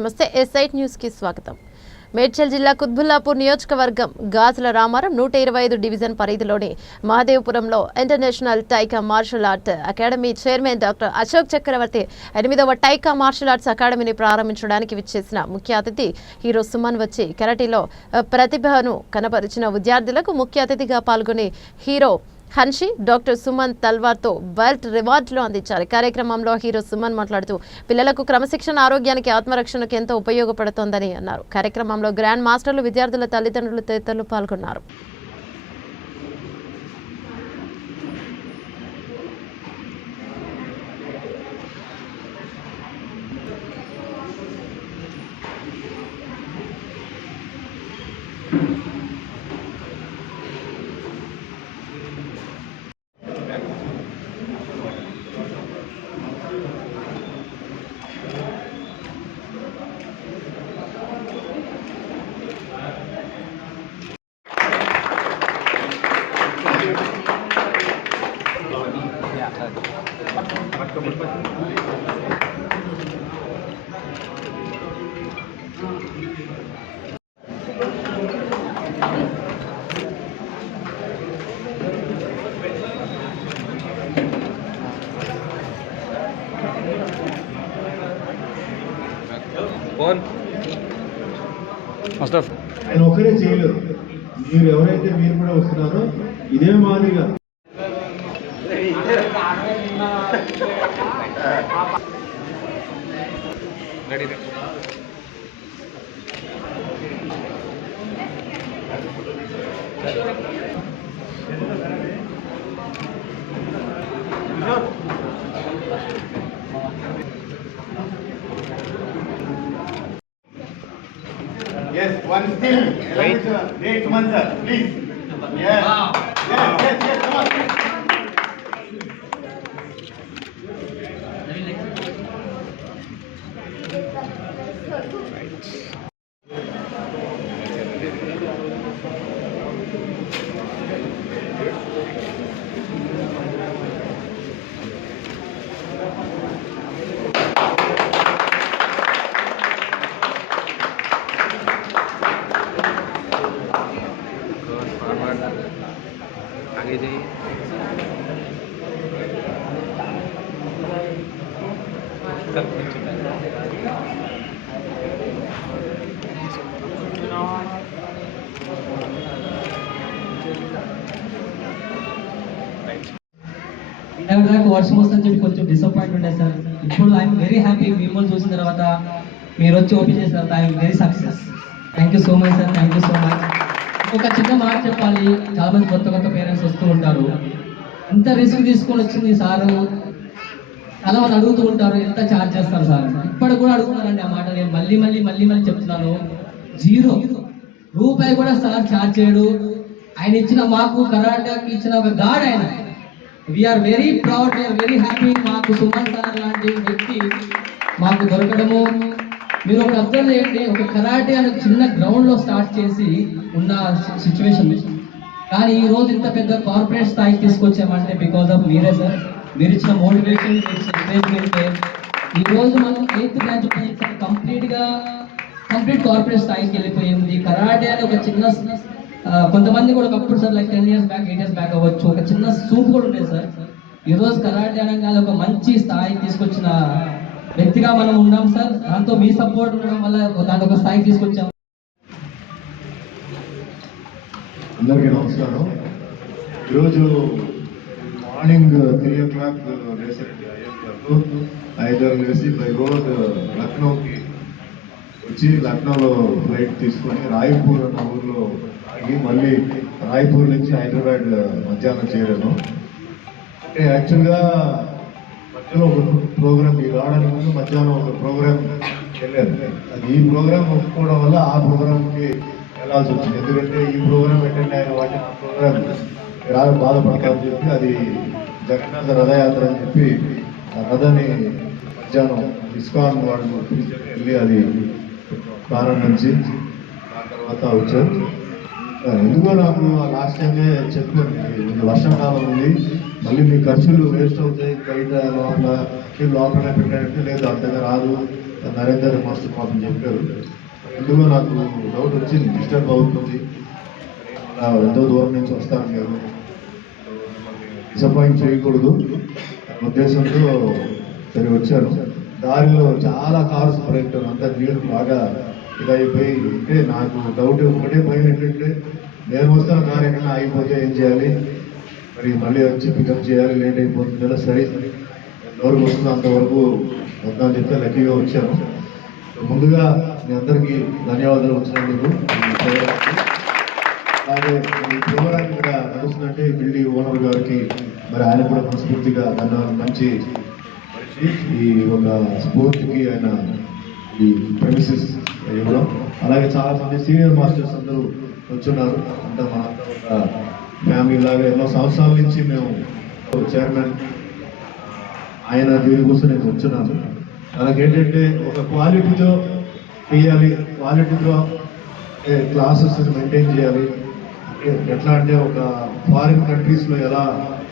నమస్తే ఎస్ఐట్ న్యూస్కి స్వాగతం. మేడ్చల్ జిల్లా కుత్బుల్లాపూర్ నియోజకవర్గం గాజుల రామారం నూట ఇరవై ఐదు డివిజన్ పరిధిలోని మహాదేవపురంలో international Taika martial art academy chairman doctor Ashok Chakravarthi ఎనిమిదవ టైకా మార్షల్ ఆర్ట్స్ అకాడమీని ప్రారంభించడానికి విచ్చేసిన ముఖ్య అతిథి హీరో సుమన్ వచ్చి కెరటిలో ప్రతిభను కనపరిచిన విద్యార్థులకు ముఖ్య అతిథిగా పాల్గొని హీరో హన్షి డాక్టర్ సుమన్ తల్వార్తో బెల్ట్ రివార్డులు అందించారు. కార్యక్రమంలో హీరో సుమన్ మాట్లాడుతూ పిల్లలకు క్రమశిక్షణ ఆరోగ్యానికి ఆత్మరక్షణకు ఎంతో ఉపయోగపడుతోందని అన్నారు. కార్యక్రమంలో గ్రాండ్ మాస్టర్లు విద్యార్థుల తల్లిదండ్రులు తదితరులు పాల్గొన్నారు. ఫోన్ ఫస్ట్ ఆఫ్ ఆయన ఒకరే చేయలేరు. మీరు ఎవరైతే మీరు కూడా వస్తున్నారో ఇదే మాదిరిగా ready Yes, one still. Wait. Wait, one sir, please. Yes. Yes, आगे जाइए। कल వర్షం కొంచెం డిసప్పాయింట్ ఉండే సార్. ఇప్పుడు ఐఎమ్ వెరీ హ్యాపీ మిమ్మల్ని చూసిన తర్వాత మీరు వచ్చి ఓపెన్ చేసిన తర్వాత I'm very success thank you so much sir thank you so much ఒక చిన్న మాట చెప్పాలి. చాలా మంది కొత్త కొత్త పేరెంట్స్ వస్తూ ఉంటారు. ఎంత రిస్క్ తీసుకొని వచ్చింది సారు. చాలా మంది అడుగుతూ ఉంటారు ఎంత ఛార్జ్ చేస్తారు సార్? ఇప్పుడు కూడా అడుగుతున్నారండి ఆ మాట. నేను మళ్ళీ మళ్ళీ మళ్ళీ మళ్ళీ చెప్తున్నాను. జీరో రూపాయి కూడా సార్ ఛార్జ్ చేయడు. ఆయన ఇచ్చిన మాకు కర్ణాటకకి ఇచ్చిన ఒక గాడ్ ఆయన. We're very proud we're very happy మాకు సుమన్ సార్ లాంటి వ్యక్తి మాకు దొరకడము. మీరు ఒక అబ్జర్వ్ చేయండి ఒక కరాటే అనే చిన్న గ్రౌండ్లో స్టార్ట్ చేసి ఉన్న సిచ్యువేషన్ కానీ ఈ రోజు ఇంత పెద్ద కార్పొరేట్ స్థాయికి తీసుకొచ్చామంటే బికాస్ ఆఫ్ మీరే సార్ మీరు ఇచ్చిన మోటివేషన్ ఈ రోజు మనం ఎయిత్ బ్రాంచ్ కంప్లీట్గా కంప్లీట్ కార్పొరేట్ స్థాయికి వెళ్ళిపోయింది కరాటే అనే ఒక చిన్న కొంతమంది కూడా ఒకప్పుడు sir like ten years back eight years back అవ్వచ్చు. ఒక చిన్న సూప్ కూడా ఉండేది సార్. ఈరోజు కరాటే అనగానే ఒక మంచి స్థాయికి తీసుకొచ్చిన వ్యక్తిగా మనం ఉన్నాం సార్. దాంతో మీ సపోర్ట్ ఉండడం వల్ల దాని ఒక స్థాయికి తీసుకొచ్చాం. అందరికీ నమస్కారం. ఈరోజు మార్నింగ్ త్రీ ఓ క్లాక్ లేసారండి ఐఎం లేసి బై రోడ్ లక్నోకి వచ్చి లక్నోలో ఫ్లైట్ తీసుకొని రాయపూర్ అన్న ఊర్లో మళ్ళీ రాయ్పూర్ నుంచి హైదరాబాద్ మధ్యాహ్నం చేరాను. అంటే యాక్చువల్గా మధ్యలో ఒక ప్రోగ్రామ్ ఈ రావడానికి ముందు మధ్యాహ్నం ఒక ప్రోగ్రామ్ వెళ్ళారు అది ఈ ప్రోగ్రామ్ ఒప్పుకోవడం వల్ల ఆ ప్రోగ్రామ్కి వెళ్ళాల్సి వచ్చింది. ఎందుకంటే ఈ ప్రోగ్రామ్ అటెండ్ అయిన వాటి ఆ ప్రోగ్రామ్ రాదు బాధపడతామని చెప్పి అది జగన్నాథ రథయాత్ర అని చెప్పి ఆ రథని మధ్యాహ్నం ఇస్కాన్ వాళ్ళు పిలిచారు. వెళ్ళి అది ప్రారంభించి ఆ తర్వాత వచ్చారు ఎందుకో నాకు లాస్ట్ టైమే చెప్పాను ఇది వర్షాకాలం ఉంది. మళ్ళీ మీ ఖర్చులు వేస్ట్ అవుతాయి. బయట లోపల ఈ లోపల పెట్టారంటే లేదు. అంతగా రాదు. నరేందర్ మాస్టర్ పాపం చెప్పారు. ఎందుకో నాకు డౌట్ వచ్చింది. డిస్టర్బ్ అవుతుంది. ఎంతో దూరం నుంచి వస్తాను మీరు డిసప్పాయింట్ చేయకూడదు. ఉద్దేశంతో సరే వచ్చాను. దారిలో చాలా కార్స్ బ్రేక్ అంతా నీళ్ళు బాగా ఇదైపోయి అంటే నాకు డౌట్ ఒకటే భయం ఏంటంటే నేను వస్తున్న కార్యక్రమం అయిపోతే ఏం చేయాలి? మరి మళ్ళీ వచ్చి పికప్ చేయాలి లేట్ అయిపోతుంది కదా సరే. ఎంతవరకు వస్తుందో అంతవరకు వద్దామని చెప్తే లక్కీగా వచ్చాను. ముందుగా మీ అందరికీ ధన్యవాదాలు వచ్చినందుకు. అలాగే ఈ ప్రోగ్రాం ఇక్కడ నడుస్తుందంటే బిల్డింగ్ ఓనర్ గారికి మరి ఆయన కూడా మనస్ఫూర్తిగా ధన్యవాదాలు. మంచి ఈ ఒక స్ఫూర్తికి ఆయన ఈ ప్రెమిసెస్ ఇవ్వడం అలాగే చాలా మంది సీనియర్ మాస్టర్స్ అందరూ వచ్చున్నారు. అంటే మన ఫ్యామిలీ లాగా ఎన్నో సంవత్సరాల నుంచి మేము చైర్మన్ ఆయన దీని కోసం నేను వచ్చున్నాను. అలాగేంటంటే ఒక క్వాలిటీతో చేయాలి క్వాలిటీతో క్లాసెస్ మెయింటైన్ చేయాలి. ఎట్లా అంటే ఒక ఫారిన్ కంట్రీస్లో ఎలా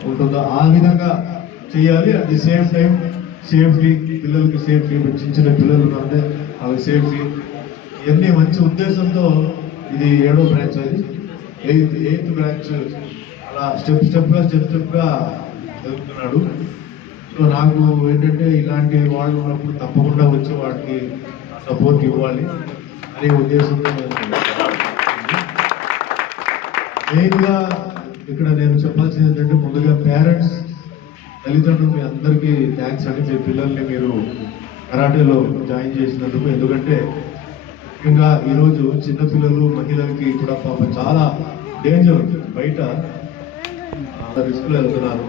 ఉంటుందో ఆ విధంగా చేయాలి. At the same time safety పిల్లలకి సేఫ్టీ చిన్న చిన్న పిల్లలు అంటే అవి సేఫ్టీ ఇవన్నీ మంచి ఉద్దేశంతో ఇది ఏడో బ్రాంచ్ అది. ఎయిత్ ఎయిత్ బ్రాంచ్ అలా స్టెప్ స్టెప్గా స్టెప్ స్టెప్గా జరుగుతున్నాడు సో నాకు ఏంటంటే ఇలాంటి వాళ్ళు ఉన్నప్పుడు తప్పకుండా వచ్చి వాటికి సపోర్ట్ ఇవ్వాలి. అనే ఉద్దేశంతో మెయిన్గా ఇక్కడ నేను చెప్పాల్సింది ఏంటంటే ముందుగా పేరెంట్స్ తల్లిదండ్రులు మీ అందరికీ థ్యాంక్స్ అండి మీ పిల్లల్ని మీరు కరాటేలో జాయిన్ చేసినందుకు ఎందుకంటే ముఖ్యంగా ఈరోజు చిన్నపిల్లలు మహిళలకి కూడా పాప చాలా డేంజర్ బయట రిస్క్లో వెళ్తున్నారు.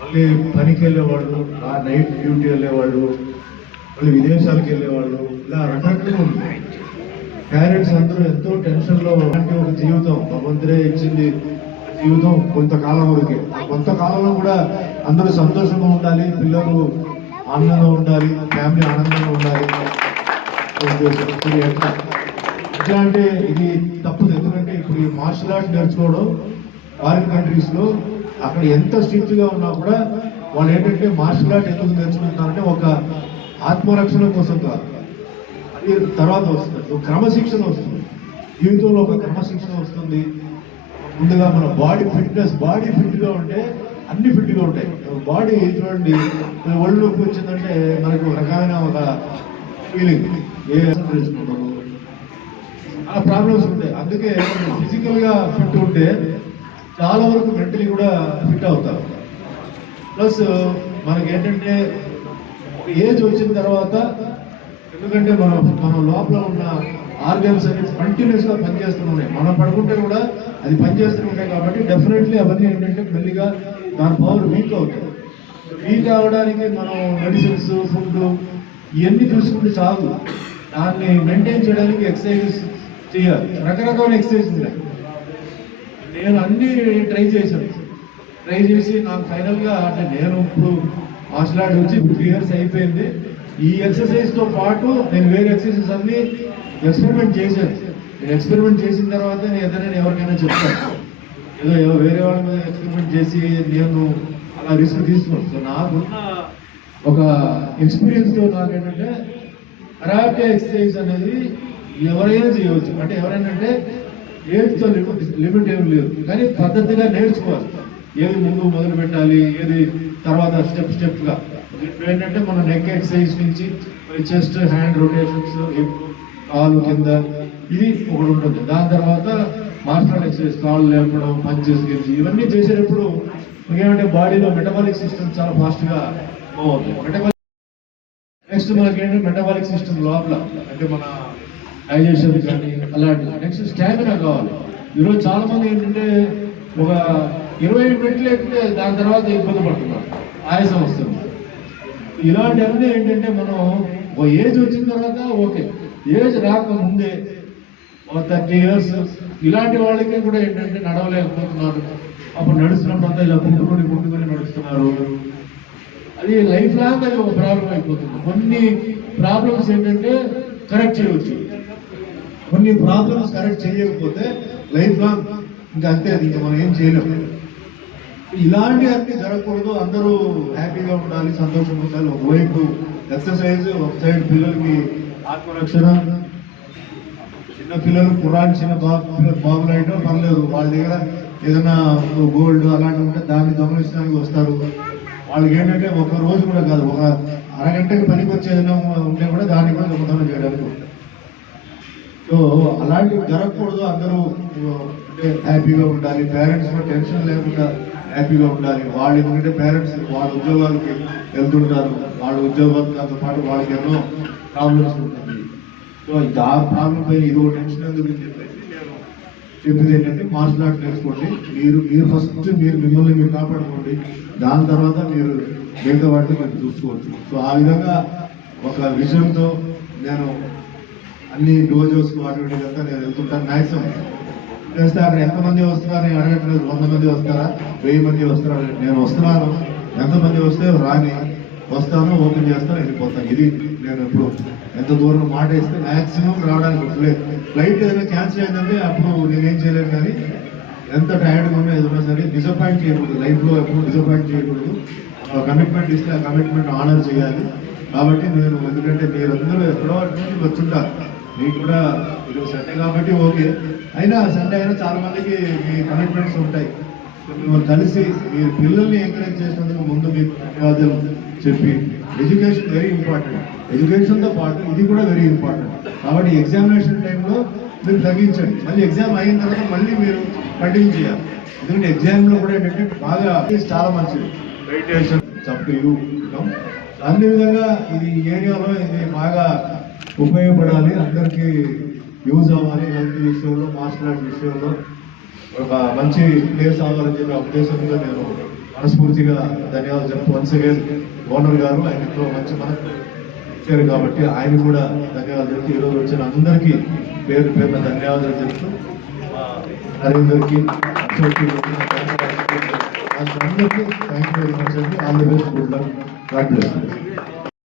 మళ్ళీ పనికి వెళ్ళేవాళ్ళు ఆ నైట్ డ్యూటీ వెళ్ళేవాళ్ళు మళ్ళీ విదేశాలకు వెళ్ళేవాళ్ళు ఇలా రకరకాలు ఉంది. పేరెంట్స్ అందరూ ఎంతో టెన్షన్లో అంటే ఒక జీవితం. భగవంతుడే ఇచ్చింది జీవితం కొంతకాలం వరకే. ఆ కొంతకాలంలో కూడా అందరూ సంతోషంగా ఉండాలి పిల్లలు ఆనందంగా ఉండాలి ఫ్యామిలీ ఆనందంగా ఉండాలి. ఎట్లా అంటే ఇది తప్పదు. ఎందుకంటే ఇప్పుడు ఈ మార్షల్ ఆర్ట్స్ నేర్చుకోవడం ఫారిన్ కంట్రీస్లో అక్కడ ఎంత స్ట్రిక్ట్గా ఉన్నా కూడా వాళ్ళు ఏంటంటే మార్షల్ ఆర్ట్ ఎందుకు నేర్చుకుంటారంటే ఒక ఆత్మరక్షణ కోసం కాదు. అది తర్వాత వస్తుంది. ఒక క్రమశిక్షణ వస్తుంది. జీవితంలో ఒక క్రమశిక్షణ వస్తుంది. ముందుగా మన బాడీ ఫిట్నెస్ బాడీ ఫిట్గా ఉంటే అన్ని ఫిట్గా ఉంటాయి. బాడీ చూడండి ఒళ్ళు నొప్పి వచ్చిందంటే మనకు రకమైన ఒక ఫీలింగ్ ఏ తెలుసుకుంటాము చాలా ప్రాబ్లమ్స్ ఉంటాయి. అందుకే ఫిజికల్గా ఫిట్ ఉంటే చాలా వరకు మెంటలీ కూడా ఫిట్ అవుతారు ప్లస్ మనకి ఏంటంటే ఏజ్ వచ్చిన తర్వాత ఎందుకంటే మనం మన లోపల ఉన్న ఆర్గన్స్ అనేది కంటిన్యూస్గా పనిచేస్తూ పనిచేస్తున్నాయి మనం పడుకుంటే కూడా అది పనిచేస్తూ ఉంటాయి కాబట్టి డెఫినెట్లీ అవన్నీ ఏంటంటే మెల్లిగా దాని పవర్ మీకు అవుతుంది వీక్ అవడానికి మనం మెడిసిన్స్ ఫుడ్ ఇవన్నీ చూసుకుంటే చాలు. దాన్ని మెయింటైన్ చేయడానికి ఎక్సర్సైజెస్ చేయాలి. రకరకాల ఎక్సర్సైజ్ ఉన్నాయి. నేను అన్ని ట్రై చేశాను. ట్రై చేసి నాకు ఫైనల్గా అంటే నేను ఇప్పుడు మార్షల్ ఆర్ట్ వచ్చి త్రీ ఇయర్స్ అయిపోయింది. ఈ ఎక్సర్సైజ్తో పాటు నేను వేరే ఎక్సర్సైజెస్ అన్ని ఎక్స్పెరిమెంట్ చేశాను. నేను ఎక్స్పెరిమెంట్ చేసిన తర్వాత నేను ఏదైనా ఎవరికైనా చెప్తాను. ఏదో ఏదో వేరే వాళ్ళ మీద ఎక్స్పెరిమెంట్ చేసి నేను అలా రిస్క్ తీసుకున్నాను. సో నాకున్న ఒక ఎక్స్పీరియన్స్ నాకేంటంటే నాకు ఏంటంటే కరాటే ఎక్సర్సైజ్ అనేది ఎవరైనా చేయవచ్చు. అంటే ఎవరైనా అంటే ఏజ్తో లిమిట్ లిమిట్ ఏమి లేదు. కానీ పద్ధతిగా నేర్చుకోవాలి. ఏది ముందు మొదలు పెట్టాలి ఏది తర్వాత స్టెప్ స్టెప్గా ఏంటంటే మన నెక్ ఎక్సర్సైజ్ నుంచి చెస్ట్ హ్యాండ్ రొటేషన్స్ కాలు కింద ఇది ఒకటి ఉంటుంది. దాని తర్వాత మార్షల్ ఎక్సర్సైజ్ కాళ్ళు లేపడం పంచెస్ గెలిచి ఇవన్నీ చేసేటప్పుడు ఏమంటే బాడీలో మెటబాలిక్ సిస్టమ్ చాలా ఫాస్ట్గా మూవ్ అవుతుంది. మెటబాలిక్ నెక్స్ట్ మనకి ఏంటంటే మెటబాలిక్ సిస్టమ్ లోపల అంటే మన డైజెషన్ కానీ అలాంటి నెక్స్ట్ స్టామినా కావాలి. ఈరోజు చాలా మంది ఏంటంటే ఒక ఇరవై మినిట్లు ఎక్కితే దాని తర్వాత ఇబ్బంది పడుతున్నారు. ఆయాసం వస్తుంది. ఇలాంటివన్నీ ఏంటంటే మనం ఒక ఏజ్ వచ్చిన తర్వాత ఓకే ఏజ్ రాకముందే థర్టీ ఇయర్స్ ఇలాంటి వాళ్ళకి కూడా ఏంటంటే నడవలేకపోతున్నారు. అప్పుడు నడుస్తున్నప్పుడు అంతా ఇలా ముందుకొని ముందుకొని నడుస్తున్నారు. అది లైఫ్ లాంగ్ అది ఒక ప్రాబ్లం అయిపోతుంది. కొన్ని ప్రాబ్లమ్స్ ఏంటంటే కరెక్ట్ చేయవచ్చు కొన్ని ప్రాబ్లమ్స్ కరెక్ట్ చేయకపోతే లైఫ్ లాంగ్ ఇంకా అంతే అది ఇంకా మనం ఏం చేయలేము ఇలాంటి అన్ని జరగకూడదు. అందరూ హ్యాపీగా ఉండాలి సంతోషంగా ఉండాలి. ఒకవైపు ఎక్సర్సైజ్ ఒక సైడ్ పిల్లలకి ఆత్మరక్షణ చిన్న పిల్లలు కురాన్ చిన్న బాబు బాబులు అయితే పర్లేదు. వాళ్ళ దగ్గర ఏదైనా గోల్డ్ అలాంటివి ఉంటే దాన్ని దొంగలించడానికి వస్తారు. వాళ్ళకి ఏంటంటే ఒక రోజు కూడా కాదు ఒక అరగంటకి పనికి వచ్చేదైనా ఉంటే కూడా దాన్ని కూడా దొంగతనం చేయడానికి సో అలాంటివి జరగకూడదు. అందరూ అంటే హ్యాపీగా ఉండాలి. పేరెంట్స్ కూడా టెన్షన్ లేకుండా హ్యాపీగా ఉండాలి. వాళ్ళు ఎందుకంటే పేరెంట్స్ వాళ్ళ ఉద్యోగాలకి వెళ్తుంటారు. వాళ్ళ ఉద్యోగాలతో పాటు వాళ్ళకి ఎన్నో ప్రాబ్లమ్స్ ఉంటుంది సో ఆ ప్రాబ్లం పైన ఇది ఒక టెన్షన్ ఎందుకు అని చెప్పేసి నేను చెప్పేది ఏంటంటే మార్షల్ ఆర్ట్ నేర్చుకోండి. మీరు మీరు ఫస్ట్ మీరు మిమ్మల్ని మీరు కాపాడుకోండి. దాని తర్వాత మీరు మిగతా వాటిని మీరు చూసుకోవచ్చు. సో ఆ విధంగా ఒక విజయంతో నేను అన్ని డోజోస్ వాటి నేను వెళ్తుంటాను మ్యాక్సిమం చేస్తే అక్కడ ఎంతమంది వస్తున్నారని అడగట్లేదు. వంద మంది వస్తారా? వెయ్యి మంది వస్తారా? నేను వస్తున్నాను. ఎంతమంది వస్తే రాని వస్తాను ఓపెన్ చేస్తాను వెళ్ళిపోతాను. ఇది నేను ఎప్పుడు ఎంత దూరం మాట ఇస్తే మ్యాక్సిమం రావడానికి ఫ్లైట్ ఏదైనా క్యాన్సిల్ అయిందంటే అప్పుడు నేనేం చేయలేను కానీ ఎంత టైర్డ్గా ఉన్నా ఏదైనా సరే డిసప్పాయింట్ చేయకూడదు. లైఫ్లో ఎప్పుడు డిసప్పాయింట్ చేయకూడదు. కమిట్మెంట్ ఇస్తే ఆ కమిట్మెంట్ ఆనర్ చేయాలి. కాబట్టి నేను ఎందుకంటే మీరందరూ ఎక్కడో నుంచి వచ్చుంటారు. మీకు కూడా మీరు సండే కాబట్టి ఓకే. అయినా సండే అయినా చాలా మందికి మీ కమిట్మెంట్స్ ఉంటాయి. మిమ్మల్ని కలిసి మీరు పిల్లల్ని ఎంకరేజ్ చేసినందుకు ముందు మీకు ధన్యవాదాలు చెప్పి ఎడ్యుకేషన్ వెరీ ఇంపార్టెంట్ ఎడ్యుకేషన్తో పాటు ఇది కూడా వెరీ ఇంపార్టెంట్ కాబట్టి ఎగ్జామినేషన్ టైంలో మీరు తగ్గించండి. మళ్ళీ ఎగ్జామ్ అయిన తర్వాత మళ్ళీ మీరు కంటిన్యూ చేయాలి. ఎందుకంటే ఎగ్జామ్లో కూడా ఏంటంటే బాగా చాలా మంచిది. మెడిటేషన్ చప్పు యూ అదేవిధంగా ఇది ఈ ఏరియాలో ఇది బాగా ఉపయోగపడాలి. అందరికీ యూజ్ అవ్వాలి. హెల్త్ విషయంలో మార్షల్ ఆర్ట్ విషయంలో. ఒక మంచి ప్లేస్ అవ్వాలని చెప్పి ఆ ఉద్దేశంతో నేను మనస్ఫూర్తిగా ధన్యవాదాలు చెప్తూ వన్స్ అగైన్ ఓనర్ గారు ఆయన ఎంతో మంచి మనసు ఇచ్చారు కాబట్టి ఆయన కూడా ధన్యవాదాలు చెప్తూ ఈరోజు వచ్చిన అందరికీ పేరు పేరున ధన్యవాదాలు చెప్తూ నరేందర్కి అందరికీ థ్యాంక్ యూ వెరీ మచ్ అండి. All the best good luck god bless